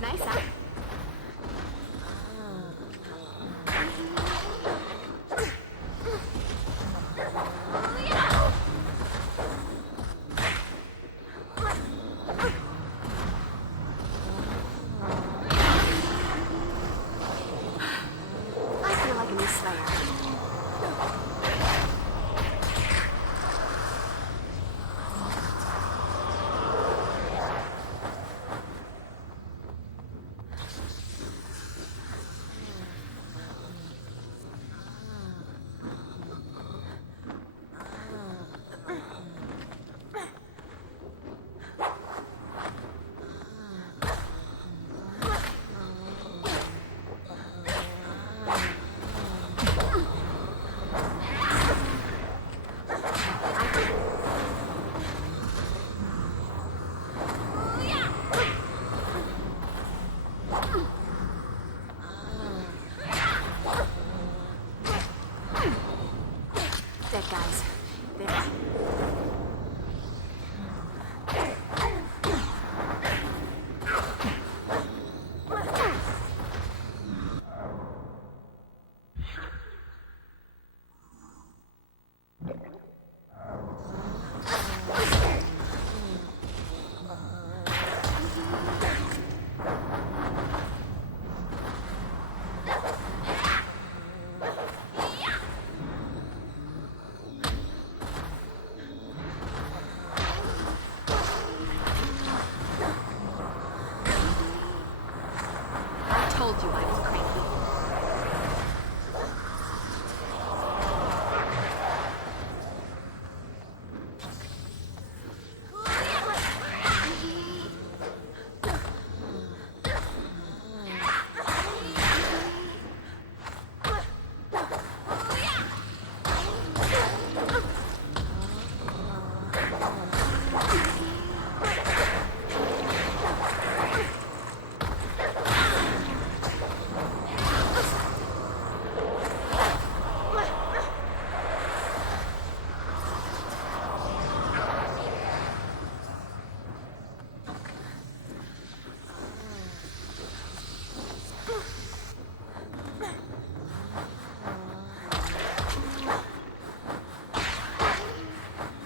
Nice, huh? I feel like a new Slayer. Dead guys. They're... I told you I was cranky.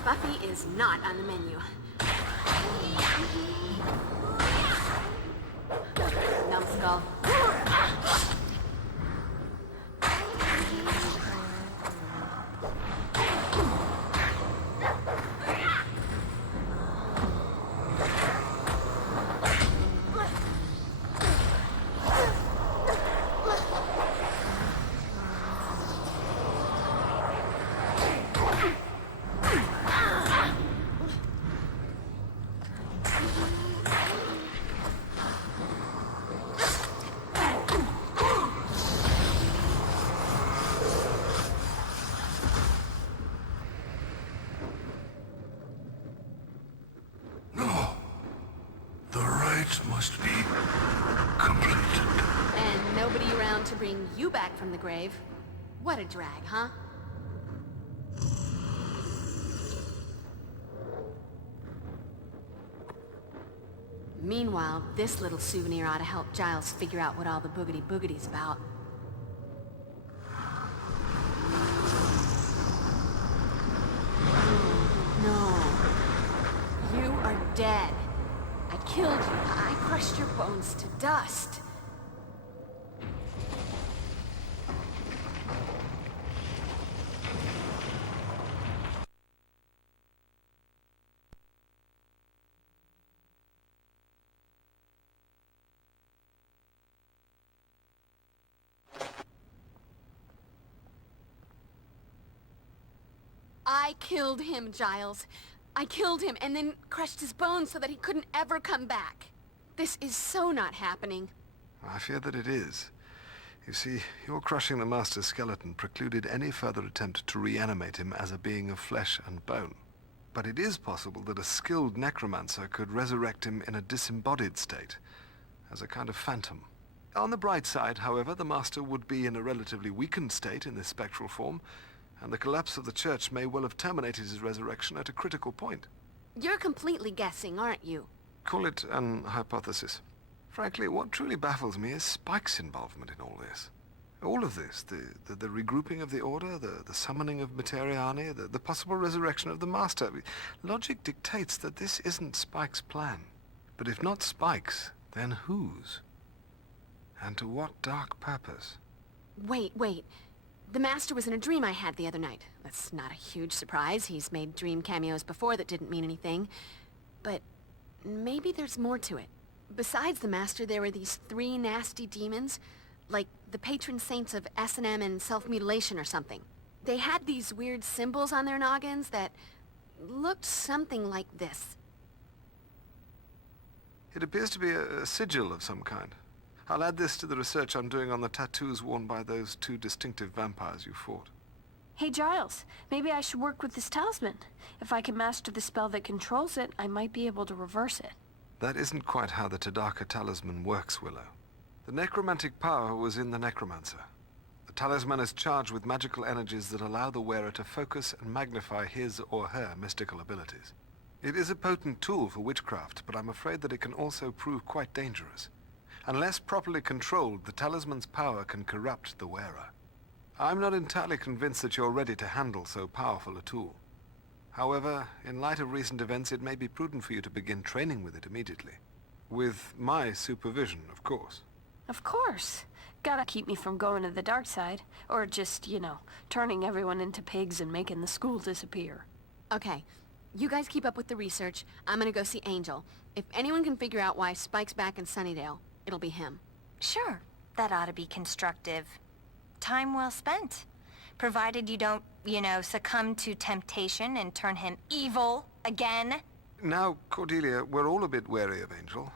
Buffy is not on the menu. Numbskull. Must be completed. And nobody around to bring you back from the grave. What a drag, huh? Meanwhile, this little souvenir ought to help Giles figure out what all the boogity-boogity's about. No. You are dead. I killed you. I crushed your bones to dust. I killed him, Giles. I killed him and then crushed his bones so that he couldn't ever come back. This is so not happening. I fear that it is. You see, your crushing the Master's skeleton precluded any further attempt to reanimate him as a being of flesh and bone. But it is possible that a skilled necromancer could resurrect him in a disembodied state, as a kind of phantom. On the bright side, however, the Master would be in a relatively weakened state in this spectral form, and the collapse of the church may well have terminated his resurrection at a critical point. You're completely guessing, aren't you? Call it an hypothesis. Frankly, what truly baffles me is Spike's involvement in all this. All of this, the regrouping of the Order, the summoning of Materiani, the possible resurrection of the Master. Logic dictates that this isn't Spike's plan. But if not Spike's, then whose? And to what dark purpose? Wait. The Master was in a dream I had the other night. That's not a huge surprise. He's made dream cameos before that didn't mean anything. But maybe there's more to it. Besides the Master, there were these 3 nasty demons, like the patron saints of S&M and self-mutilation or something. They had these weird symbols on their noggins that looked something like this. It appears to be a sigil of some kind. I'll add this to the research I'm doing on the tattoos worn by those 2 distinctive vampires you fought. Hey, Giles, maybe I should work with this talisman. If I can master the spell that controls it, I might be able to reverse it. That isn't quite how the Tadaka talisman works, Willow. The necromantic power was in the necromancer. The talisman is charged with magical energies that allow the wearer to focus and magnify his or her mystical abilities. It is a potent tool for witchcraft, but I'm afraid that it can also prove quite dangerous. Unless properly controlled, the talisman's power can corrupt the wearer. I'm not entirely convinced that you're ready to handle so powerful a tool. However, in light of recent events, it may be prudent for you to begin training with it immediately. With my supervision, of course. Of course. Gotta keep me from going to the dark side. Or just, turning everyone into pigs and making the school disappear. Okay, you guys keep up with the research. I'm gonna go see Angel. If anyone can figure out why Spike's back in Sunnydale, it'll be him. Sure, that ought to be constructive. Time well spent. Provided you don't, succumb to temptation and turn him evil again. Now, Cordelia, we're all a bit wary of Angel,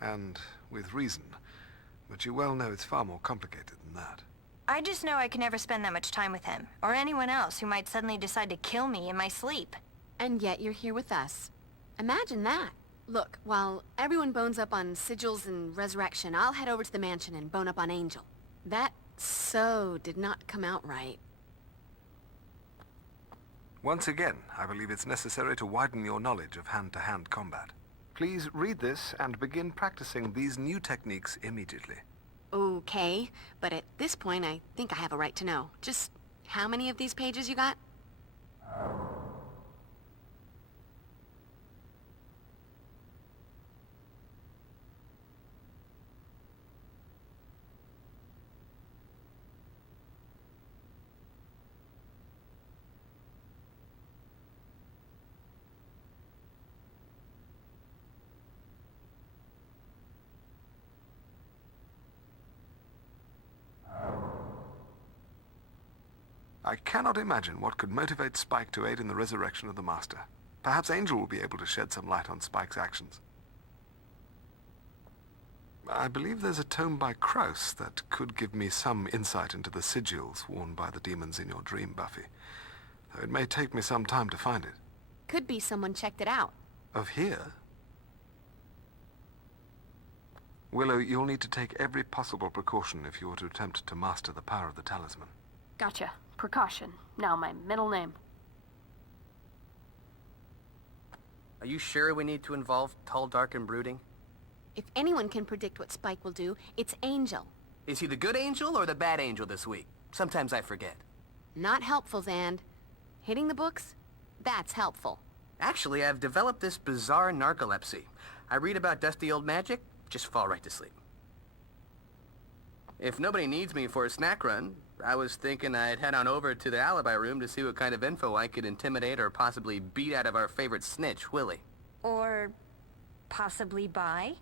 and with reason. But you well know it's far more complicated than that. I just know I can never spend that much time with him, or anyone else who might suddenly decide to kill me in my sleep. And yet you're here with us. Imagine that. Look, while everyone bones up on sigils and resurrection, I'll head over to the mansion and bone up on Angel. That so did not come out right. Once again, I believe it's necessary to widen your knowledge of hand-to-hand combat. Please read this and begin practicing these new techniques immediately. Okay, but at this point I think I have a right to know. Just how many of these pages you got? I cannot imagine what could motivate Spike to aid in the resurrection of the Master. Perhaps Angel will be able to shed some light on Spike's actions. I believe there's a tome by Kraus that could give me some insight into the sigils worn by the demons in your dream, Buffy. Though it may take me some time to find it. Could be someone checked it out. Of here? Willow, you'll need to take every possible precaution if you were to attempt to master the power of the talisman. Gotcha. Precaution. Now my middle name. Are you sure we need to involve Tall, Dark, and Brooding? If anyone can predict what Spike will do, it's Angel. Is he the good angel or the bad angel this week? Sometimes I forget. Not helpful, Zand. Hitting the books? That's helpful. Actually, I've developed this bizarre narcolepsy. I read about dusty old magic, just fall right to sleep. If nobody needs me for a snack run, I was thinking I'd head on over to the alibi room to see what kind of info I could intimidate or possibly beat out of our favorite snitch, Willie. Or possibly buy?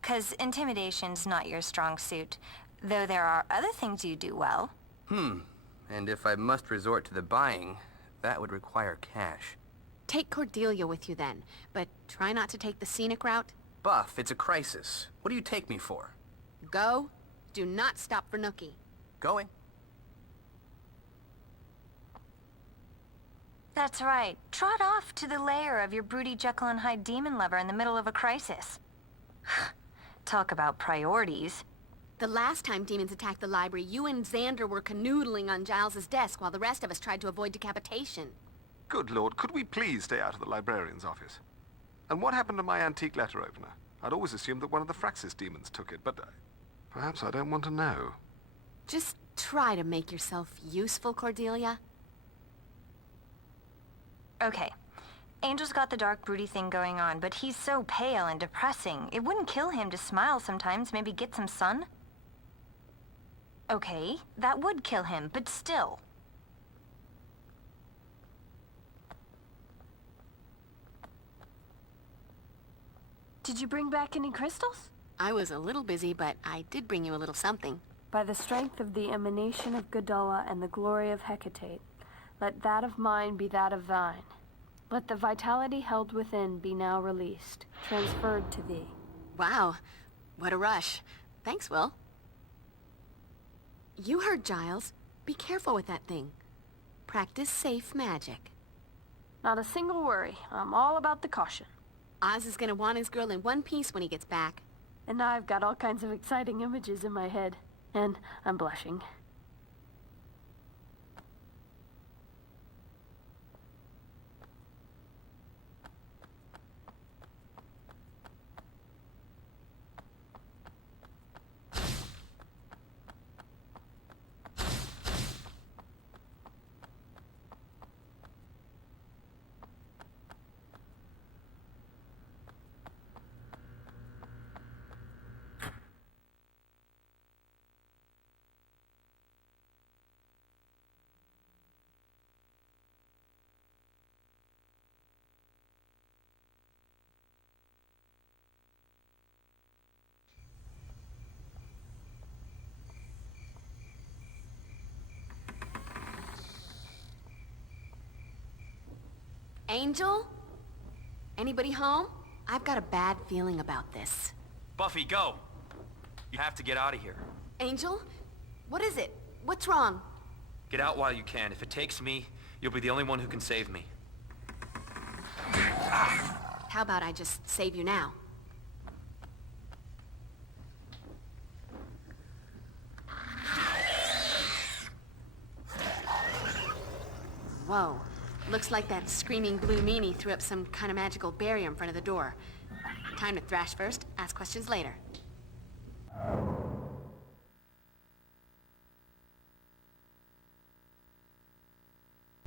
'Cause intimidation's not your strong suit, though there are other things you do well. And if I must resort to the buying, that would require cash. Take Cordelia with you then, but try not to take the scenic route. Buff, it's a crisis. What do you take me for? Go. Do not stop for Nookie. Going. That's right. Trot off to the lair of your broody Jekyll and Hyde demon lover in the middle of a crisis. Talk about priorities. The last time demons attacked the library, you and Xander were canoodling on Giles's desk while the rest of us tried to avoid decapitation. Good Lord, could we please stay out of the librarian's office? And what happened to my antique letter opener? I'd always assumed that one of the Fraxis demons took it, but perhaps I don't want to know. Just try to make yourself useful, Cordelia. Okay. Angel's got the dark, broody thing going on, but he's so pale and depressing. It wouldn't kill him to smile sometimes, maybe get some sun? Okay, that would kill him, but still. Did you bring back any crystals? I was a little busy, but I did bring you a little something. By the strength of the emanation of Gadala and the glory of Hecate, let that of mine be that of thine. Let the vitality held within be now released, transferred to thee. Wow, what a rush. Thanks, Will. You heard Giles. Be careful with that thing. Practice safe magic. Not a single worry. I'm all about the caution. Oz is gonna want his girl in one piece when he gets back. And now I've got all kinds of exciting images in my head. And I'm blushing. Angel? Anybody home? I've got a bad feeling about this. Buffy, go! You have to get out of here. Angel? What is it? What's wrong? Get out while you can. If it takes me, you'll be the only one who can save me. How about I just save you now? Whoa. Looks like that screaming blue meanie threw up some kind of magical barrier in front of the door. Time to thrash first, ask questions later.